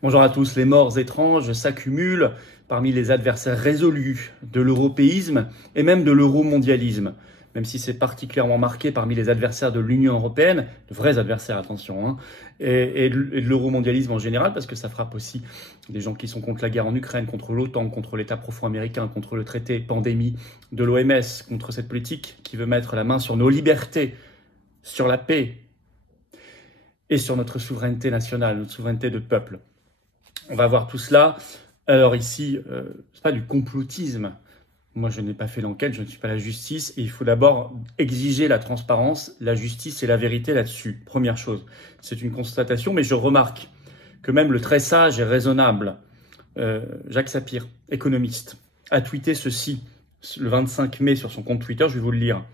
Bonjour à tous, les morts étranges s'accumulent parmi les adversaires résolus de l'européisme et même de l'euromondialisme. Même si c'est particulièrement marqué parmi les adversaires de l'Union européenne, de vrais adversaires, attention, hein, et de l'euromondialisme en général, parce que ça frappe aussi des gens qui sont contre la guerre en Ukraine, contre l'OTAN, contre l'État profond américain, contre le traité pandémie de l'OMS, contre cette politique qui veut mettre la main sur nos libertés, sur la paix et sur notre souveraineté nationale, notre souveraineté de peuple. On va voir tout cela. Alors ici, c'est pas du complotisme. Moi, je n'ai pas fait l'enquête, je ne suis pas la justice. Et il faut d'abord exiger la transparence, la justice et la vérité là-dessus. Première chose, c'est une constatation, mais je remarque que même le très sage et raisonnable Jacques Sapir, économiste, a tweeté ceci le 25 mai sur son compte Twitter, je vais vous le lire.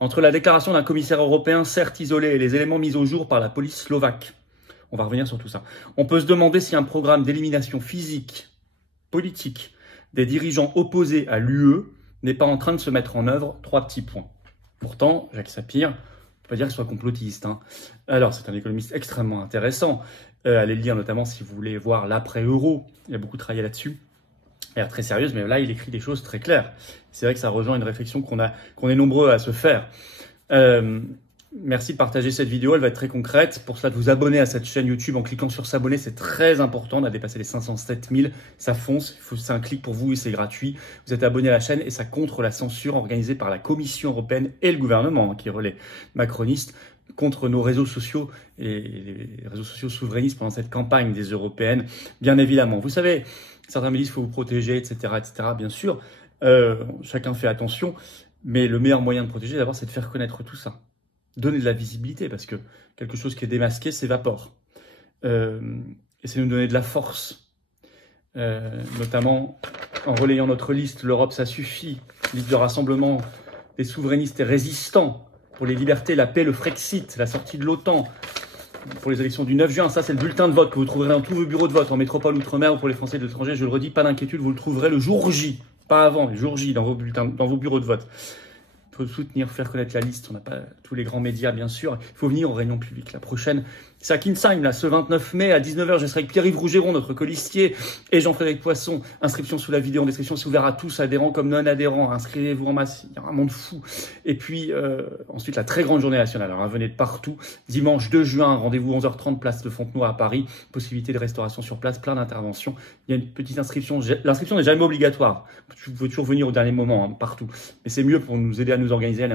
Entre la déclaration d'un commissaire européen certes isolé et les éléments mis au jour par la police slovaque, on va revenir sur tout ça. On peut se demander si un programme d'élimination physique, politique, des dirigeants opposés à l'UE n'est pas en train de se mettre en œuvre. 3 petits points. Pourtant, Jacques Sapir, on ne peut pas dire qu'il soit complotiste. Hein. Alors, c'est un économiste extrêmement intéressant. Allez le lire notamment si vous voulez voir l'après-euro. Il a beaucoup travaillé là-dessus. Il a l'air très sérieuse, mais là, il écrit des choses très claires. C'est vrai que ça rejoint une réflexion qu'on est nombreux à se faire. Merci de partager cette vidéo, elle va être très concrète. Pour cela, de vous abonner à cette chaîne YouTube en cliquant sur s'abonner, c'est très important. On a dépassé les 507 000, ça fonce. C'est un clic pour vous et c'est gratuit. Vous êtes abonné à la chaîne et ça contre la censure organisée par la Commission européenne et le gouvernement qui relaie macroniste contre nos réseaux sociaux et les réseaux sociaux souverainistes pendant cette campagne des européennes, bien évidemment. Vous savez, certains me disent qu'il faut vous protéger, etc., etc. Bien sûr, chacun fait attention, mais le meilleur moyen de protéger, d'abord, c'est de faire connaître tout ça. Donner de la visibilité, parce que quelque chose qui est démasqué s'évapore. Et c'est nous donner de la force, notamment en relayant notre liste, l'Europe ça suffit, liste de rassemblement des souverainistes et résistants pour les libertés, la paix, le Frexit, la sortie de l'OTAN, pour les élections du 9 juin. Ça, c'est le bulletin de vote que vous trouverez dans tous vos bureaux de vote, en métropole outre-mer ou pour les Français de l'étranger. Je le redis, pas d'inquiétude, vous le trouverez le jour J, pas avant, le jour J, dans vos bulletins, dans vos bureaux de vote. Il faut soutenir, faire connaître la liste. On n'a pas tous les grands médias, bien sûr. Il faut venir aux réunions publiques. La prochaine, c'est à Kinsheim, là, ce 29 mai, à 19h. Je serai avec Pierre-Yves Rougeron, notre colistier, et Jean-Frédéric Poisson. Inscription sous la vidéo en description. C'est ouvert à tous, adhérents comme non-adhérents. Inscrivez-vous en masse. Il y a un monde fou. Et puis, ensuite, la très grande journée nationale. Alors, venez de partout. Dimanche 2 juin, rendez-vous 11h30, place de Fontenoy à Paris. Possibilité de restauration sur place, plein d'interventions. Il y a une petite inscription. L'inscription n'est jamais obligatoire. Vous pouvez toujours venir au dernier moment, hein, partout. Mais c'est mieux pour nous aider à nous organiser.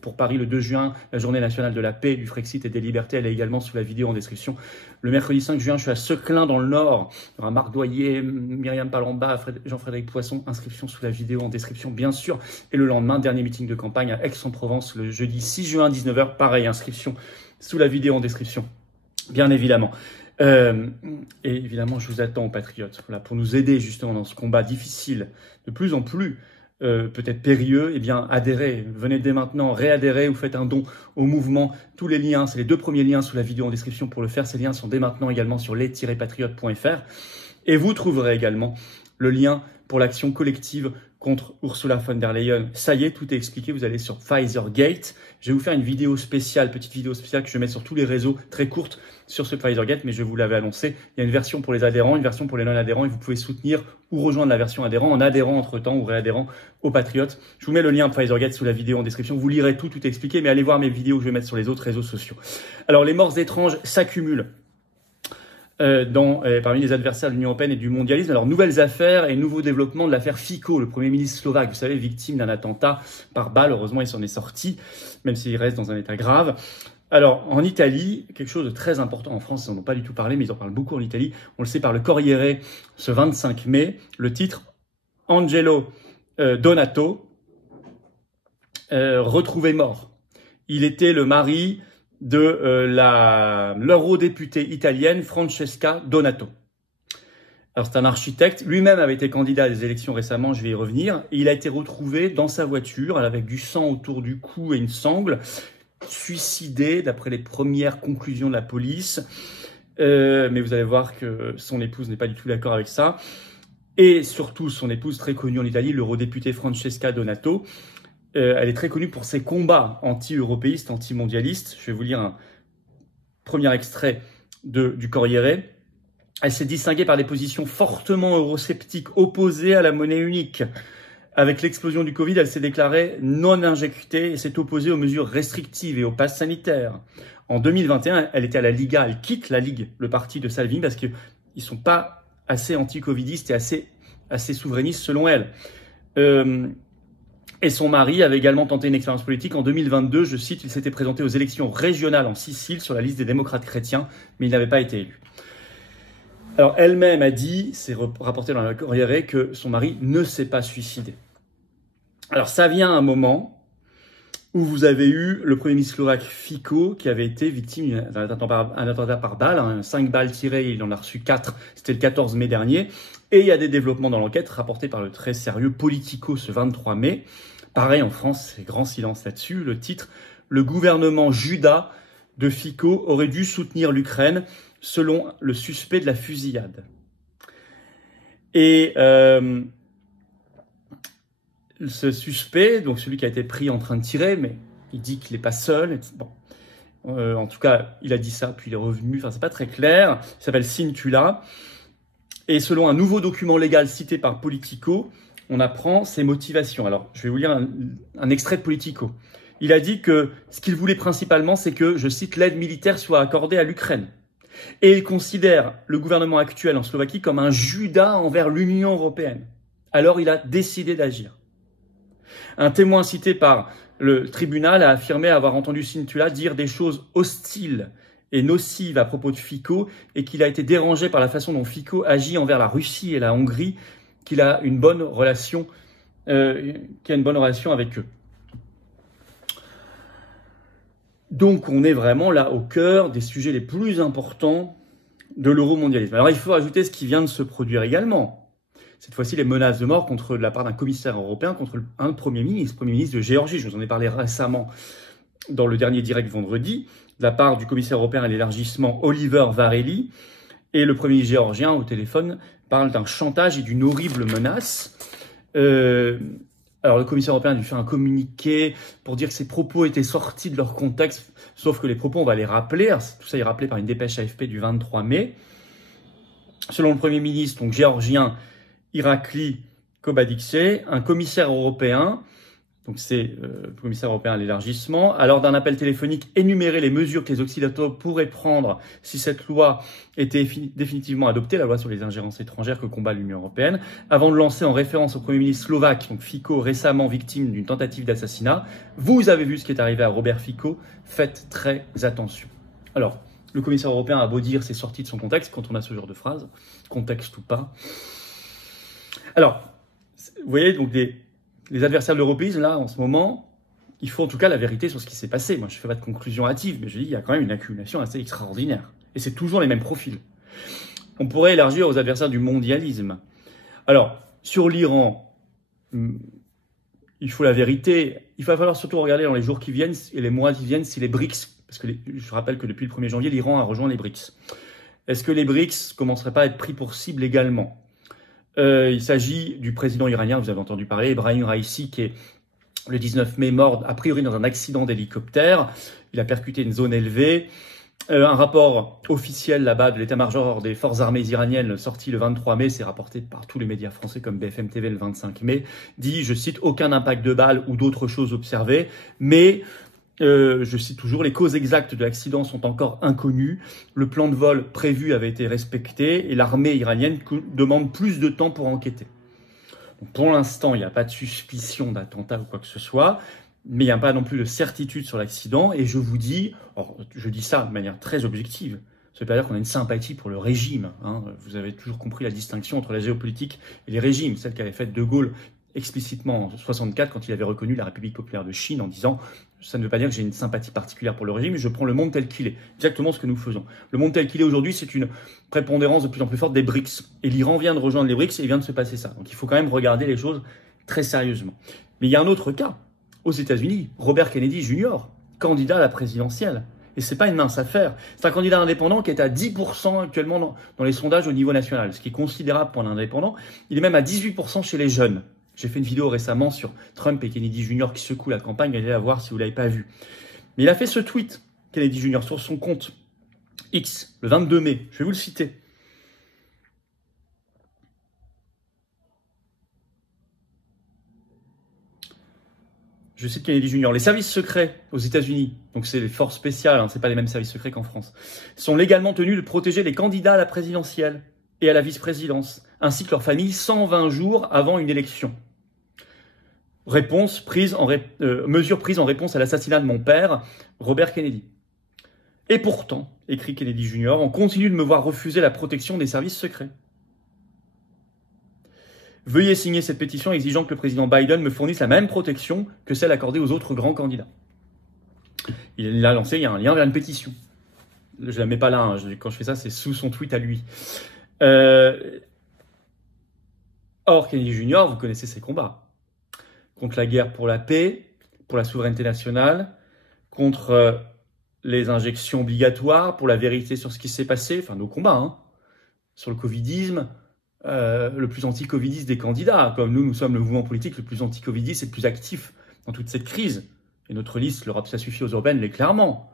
Pour Paris, le 2 juin, la journée nationale de la paix, du Frexit et des libertés. Elle est également sous la vidéo en description. Le mercredi 5 juin, je suis à Seclin dans le Nord. Il y aura Marc Doyer, Myriam Palamba, Jean-Frédéric Poisson. Inscription sous la vidéo en description, bien sûr. Et le lendemain, dernier meeting de campagne à Aix-en-Provence, le jeudi 6 juin, 19h. Pareil, inscription sous la vidéo en description, bien évidemment. Et évidemment, je vous attends, patriotes, voilà, pour nous aider justement dans ce combat difficile, de plus en plus peut-être périlleux. Eh bien, adhérez, venez dès maintenant, réadhérez ou faites un don au mouvement. Tous les liens, c'est les 2 premiers liens sous la vidéo en description pour le faire. Ces liens sont dès maintenant également sur les-patriotes.fr. Et vous trouverez également le lien pour l'action collective contre Ursula von der Leyen. Ça y est, tout est expliqué. Vous allez sur Pfizergate. Je vais vous faire une vidéo spéciale, petite vidéo spéciale que je vais mettre sur tous les réseaux, très courte, sur ce Pfizergate, mais je vous l'avais annoncé. Il y a une version pour les adhérents, une version pour les non-adhérents, et vous pouvez soutenir ou rejoindre la version adhérent en adhérant entre-temps ou réadhérant aux Patriotes. Je vous mets le lien Pfizergate sous la vidéo en description. Vous lirez tout est expliqué, mais allez voir mes vidéos que je vais mettre sur les autres réseaux sociaux. Alors, les morts étranges s'accumulent parmi les adversaires de l'Union européenne et du mondialisme. Alors, nouvelles affaires et nouveaux développements de l'affaire Fico, le Premier ministre slovaque, vous savez, victime d'un attentat par balle. Heureusement, il s'en est sorti, même s'il reste dans un état grave. Alors, en Italie, quelque chose de très important. En France, ils n'en ont pas du tout parlé, mais ils en parlent beaucoup en Italie. On le sait par le Corriere, ce 25 mai, le titre « Angelo Donato, retrouvé mort ». Il était le mari de l'eurodéputée italienne Francesca Donato. Alors, c'est un architecte. Lui-même avait été candidat à des élections récemment, je vais y revenir. Et il a été retrouvé dans sa voiture, avec du sang autour du cou et une sangle, suicidé, d'après les premières conclusions de la police. Mais vous allez voir que son épouse n'est pas du tout d'accord avec ça. Et surtout, son épouse, très connue en Italie, l'eurodéputée Francesca Donato, elle est très connue pour ses combats anti-européistes, anti-mondialistes. Je vais vous lire un premier extrait du Corriere. Elle s'est distinguée par des positions fortement eurosceptiques, opposées à la monnaie unique. Avec l'explosion du Covid, elle s'est déclarée non injectée et s'est opposée aux mesures restrictives et aux passes sanitaires. En 2021, elle était à la Liga, elle quitte la Ligue, le parti de Salvini, parce qu'ils ne sont pas assez anti-covidistes et assez souverainistes selon elle. Et son mari avait également tenté une expérience politique. En 2022, je cite, il s'était présenté aux élections régionales en Sicile sur la liste des démocrates chrétiens, mais il n'avait pas été élu. Alors elle-même a dit, c'est rapporté dans la Corriere, que son mari ne s'est pas suicidé. Alors ça vient à un moment où vous avez eu le Premier ministre slovaque Fico qui avait été victime d'un attentat par balle, 5 balles tirées, il en a reçu 4, c'était le 14 mai dernier. Et il y a des développements dans l'enquête rapportés par le très sérieux Politico ce 23 mai. Pareil en France, c'est grand silence là-dessus. Le titre, le gouvernement Judas de Fico aurait dû soutenir l'Ukraine selon le suspect de la fusillade. Et ce suspect, donc celui qui a été pris en train de tirer, mais il dit qu'il n'est pas seul. Bon. En tout cas, il a dit ça, puis il est revenu. Enfin, c'est pas très clair. Il s'appelle Cintula. Et selon un nouveau document légal cité par Politico, on apprend ses motivations. Alors, je vais vous lire un extrait de Politico. Il a dit que ce qu'il voulait principalement, c'est que, je cite, l'aide militaire soit accordée à l'Ukraine. Et il considère le gouvernement actuel en Slovaquie comme un Judas envers l'Union européenne. Alors, il a décidé d'agir. Un témoin cité par le tribunal a affirmé avoir entendu Cintula dire des choses hostiles et nocive à propos de Fico et qu'il a été dérangé par la façon dont Fico agit envers la Russie et la Hongrie, qu'il a une bonne relation, avec eux. Donc on est vraiment là au cœur des sujets les plus importants de l'euromondialisme. Alors il faut ajouter ce qui vient de se produire également. Cette fois-ci, les menaces de mort de la part d'un commissaire européen contre un Premier ministre de Géorgie. Je vous en ai parlé récemment dans le dernier direct vendredi, de la part du commissaire européen à l'élargissement Oliver Varhelyi, et le premier ministre géorgien au téléphone parle d'un chantage et d'une horrible menace. Alors le commissaire européen a dû faire un communiqué pour dire que ses propos étaient sortis de leur contexte, sauf que les propos, on va les rappeler. Tout ça est rappelé par une dépêche AFP du 23 mai. Selon le Premier ministre donc géorgien Irakli Kobadikse, un commissaire européen, donc c'est le commissaire européen à l'élargissement, à lors d'un appel téléphonique, énumérer les mesures que les Occidentaux pourraient prendre si cette loi était définitivement adoptée, la loi sur les ingérences étrangères que combat l'Union européenne, avant de lancer en référence au Premier ministre slovaque, donc Fico, récemment victime d'une tentative d'assassinat. Vous avez vu ce qui est arrivé à Robert Fico, faites très attention. Alors, le commissaire européen a beau dire c'est sorti de son contexte quand on a ce genre de phrase, contexte ou pas. Alors, vous voyez, donc les adversaires de l'européisme, là, en ce moment, il faut en tout cas la vérité sur ce qui s'est passé. Moi, je ne fais pas de conclusion hâtive, mais je dis qu'il y a quand même une accumulation assez extraordinaire. Et c'est toujours les mêmes profils. On pourrait élargir aux adversaires du mondialisme. Alors, sur l'Iran, il faut la vérité. Il va falloir surtout regarder dans les jours qui viennent et les mois qui viennent si les BRICS, parce que je rappelle que depuis le 1er janvier, l'Iran a rejoint les BRICS. Est-ce que les BRICS ne commenceraient pas à être pris pour cible également ? Il s'agit du président iranien, vous avez entendu parler, Ebrahim Raïssi, qui est le 19 mai mort, a priori dans un accident d'hélicoptère. Il a percuté une zone élevée. Un rapport officiel là-bas de l'état-major des forces armées iraniennes, sorti le 23 mai, c'est rapporté par tous les médias français comme BFM TV le 25 mai, dit, je cite, aucun impact de balles ou d'autres choses observées, mais... je cite toujours, les causes exactes de l'accident sont encore inconnues. Le plan de vol prévu avait été respecté et l'armée iranienne demande plus de temps pour enquêter. Donc pour l'instant, il n'y a pas de suspicion d'attentat ou quoi que ce soit, mais il n'y a pas non plus de certitude sur l'accident. Et je vous dis, je dis ça de manière très objective, ça ne veut pas dire qu'on a une sympathie pour le régime. Vous avez toujours compris la distinction entre la géopolitique et les régimes, celle qu'avait faite De Gaulle explicitement en 1964 quand il avait reconnu la République populaire de Chine en disant « ça ne veut pas dire que j'ai une sympathie particulière pour le régime, je prends le monde tel qu'il est ». Exactement ce que nous faisons. Le monde tel qu'il est aujourd'hui, c'est une prépondérance de plus en plus forte des BRICS. Et l'Iran vient de rejoindre les BRICS et il vient de se passer ça. Donc il faut quand même regarder les choses très sérieusement. Mais il y a un autre cas. Aux États-Unis, Robert Kennedy Jr., candidat à la présidentielle. Et c'est pas une mince affaire. C'est un candidat indépendant qui est à 10% actuellement dans les sondages au niveau national, ce qui est considérable pour un indépendant. Il est même à 18% chez les jeunes. J'ai fait une vidéo récemment sur Trump et Kennedy Jr. qui secouent la campagne, allez la voir si vous ne l'avez pas vu. Mais il a fait ce tweet, Kennedy Jr., sur son compte X, le 22 mai, je vais vous le citer. Je cite Kennedy Jr. « Les services secrets aux États-Unis, donc c'est les forces spéciales, hein, c'est pas les mêmes services secrets qu'en France, sont légalement tenus de protéger les candidats à la présidentielle et à la vice-présidence, ainsi que leurs familles 120 jours avant une élection. Mesure prise en réponse à l'assassinat de mon père, Robert Kennedy. Et pourtant, écrit Kennedy Jr., on continue de me voir refuser la protection des services secrets. Veuillez signer cette pétition exigeant que le président Biden me fournisse la même protection que celle accordée aux autres grands candidats. » Il a lancé, il y a un lien vers une pétition. Je ne la mets pas là, hein, quand je fais ça, c'est sous son tweet à lui. Or, Kennedy Jr., vous connaissez ses combats. Contre la guerre pour la paix, pour la souveraineté nationale, contre les injections obligatoires, pour la vérité sur ce qui s'est passé, enfin nos combats, hein, sur le covidisme, le plus anti-covidiste des candidats. Comme nous sommes le mouvement politique le plus anti-covidiste et le plus actif dans toute cette crise. Et notre liste, l'Europe ça suffit aux urbaines, l'est clairement.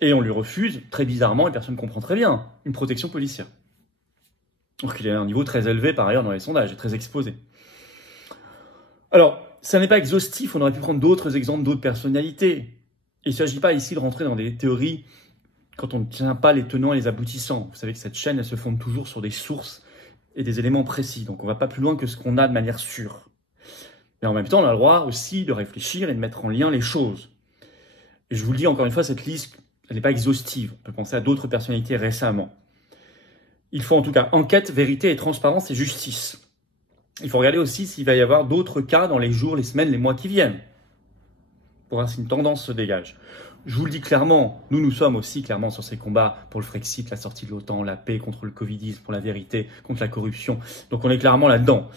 Et on lui refuse, très bizarrement, et personne ne comprend très bien, une protection policière. Alors qu'il est à un niveau très élevé par ailleurs dans les sondages, et très exposé. Alors, ça n'est pas exhaustif, on aurait pu prendre d'autres exemples d'autres personnalités. Il ne s'agit pas ici de rentrer dans des théories quand on ne tient pas les tenants et les aboutissants. Vous savez que cette chaîne, elle se fonde toujours sur des sources et des éléments précis. Donc on ne va pas plus loin que ce qu'on a de manière sûre. Mais en même temps, on a le droit aussi de réfléchir et de mettre en lien les choses. Et je vous le dis encore une fois, cette liste, elle n'est pas exhaustive. On peut penser à d'autres personnalités récemment. Il faut en tout cas enquête, vérité et transparence et justice. Il faut regarder aussi s'il va y avoir d'autres cas dans les jours, les semaines, les mois qui viennent, pour voir si une tendance se dégage. Je vous le dis clairement, nous sommes aussi clairement sur ces combats pour le Frexit, la sortie de l'OTAN, la paix contre le covidisme, pour la vérité, contre la corruption. Donc on est clairement là-dedans.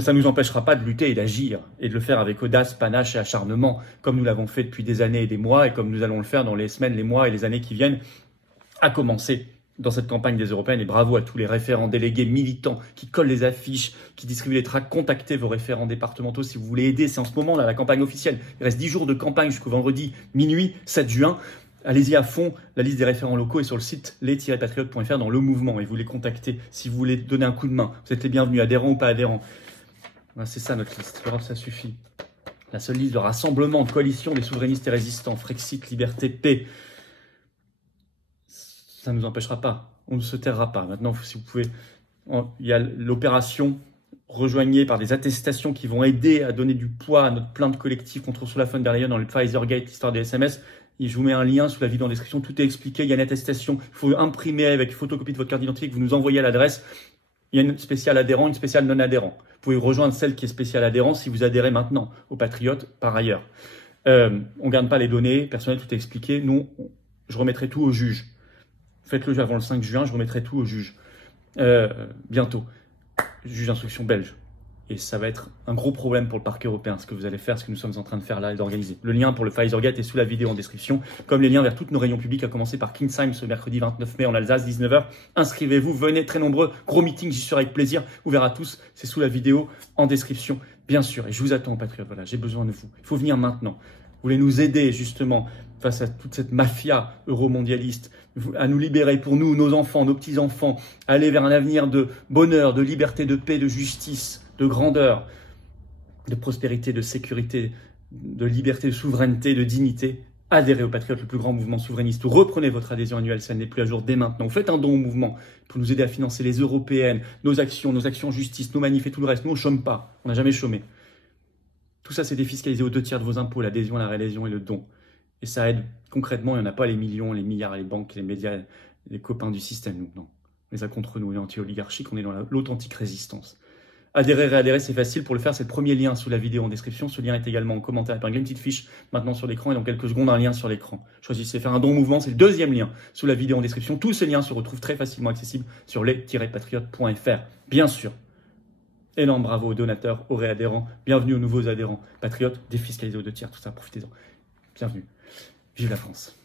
Ça ne nous empêchera pas de lutter et d'agir, et de le faire avec audace, panache et acharnement, comme nous l'avons fait depuis des années et des mois, et comme nous allons le faire dans les semaines, les mois et les années qui viennent, à commencer dans cette campagne des Européennes. Et bravo à tous les référents délégués militants qui collent les affiches, qui distribuent les tracts. Contactez vos référents départementaux si vous voulez aider. C'est en ce moment là la campagne officielle. Il reste 10 jours de campagne jusqu'au vendredi minuit 7 juin. Allez-y à fond. La liste des référents locaux est sur le site les-patriotes.fr dans le mouvement, et vous les contactez si vous voulez donner un coup de main. Vous êtes les bienvenus, adhérents ou pas adhérents. Voilà, c'est ça notre liste. L'Europe, ça suffit. La seule liste de rassemblement, de coalition des souverainistes et résistants. Frexit, liberté, paix. Ça ne nous empêchera pas. On ne se taira pas. Maintenant, si vous pouvez, il y a l'opération rejoignée par des attestations qui vont aider à donner du poids à notre plainte collective contre Ursula von der Leyen dans le Pfizergate, l'histoire des SMS. Et je vous mets un lien sous la vidéo en description. Tout est expliqué. Il y a une attestation. Il faut imprimer avec une photocopie de votre carte d'identité que vous nous envoyez à l'adresse. Il y a une spéciale adhérent, une spéciale non-adhérent. Vous pouvez rejoindre celle qui est spéciale adhérent si vous adhérez maintenant aux Patriotes par ailleurs. On ne garde pas les données personnelles, tout est expliqué. Nous, je remettrai tout au juge. Faites-le avant le 5 juin, je remettrai tout au juge. Bientôt. Juge d'instruction belge. Et ça va être un gros problème pour le parquet européen, ce que vous allez faire, ce que nous sommes en train de faire là et d'organiser. Le lien pour le Pfizergate est sous la vidéo en description, comme les liens vers toutes nos réunions publiques, à commencer par Kinsheim ce mercredi 29 mai en Alsace, 19h. Inscrivez-vous, venez, très nombreux, gros meeting, j'y serai avec plaisir, ouvert à tous, c'est sous la vidéo en description, bien sûr. Et je vous attends, patriotes, voilà, j'ai besoin de vous. Il faut venir maintenant. Vous voulez nous aider, justement, face à toute cette mafia euromondialiste, à nous libérer pour nous, nos enfants, nos petits-enfants, aller vers un avenir de bonheur, de liberté, de paix, de justice, de grandeur, de prospérité, de sécurité, de liberté, de souveraineté, de dignité. Adhérez au Patriote, le plus grand mouvement souverainiste. Reprenez votre adhésion annuelle, ça n'est plus à jour dès maintenant. Faites un don au mouvement pour nous aider à financer les européennes, nos actions justice, nos manifs et tout le reste. Nous, on ne chôme pas, on n'a jamais chômé. Tout ça, c'est défiscalisé aux 2 tiers de vos impôts, l'adhésion, la réadhésion et le don. Et ça aide concrètement, il n'y en a pas les millions, les milliards, les banques, les médias, les copains du système, nous, non. On les a contre nous, on est anti-oligarchique, on est dans l'authentique résistance. Adhérer, réadhérer, c'est facile. Pour le faire, c'est le premier lien sous la vidéo en description. Ce lien est également en commentaire épinglé, une petite fiche maintenant sur l'écran et dans quelques secondes, un lien sur l'écran. Choisissez faire un don au mouvement, c'est le 2e lien sous la vidéo en description. Tous ces liens se retrouvent très facilement accessibles sur les-patriotes.fr. Bien sûr. Énorme bravo aux donateurs, aux réadhérents. Bienvenue aux nouveaux adhérents. Patriotes, défiscalisés aux 2 tiers, tout ça, profitez-en. Bienvenue. Vive la France.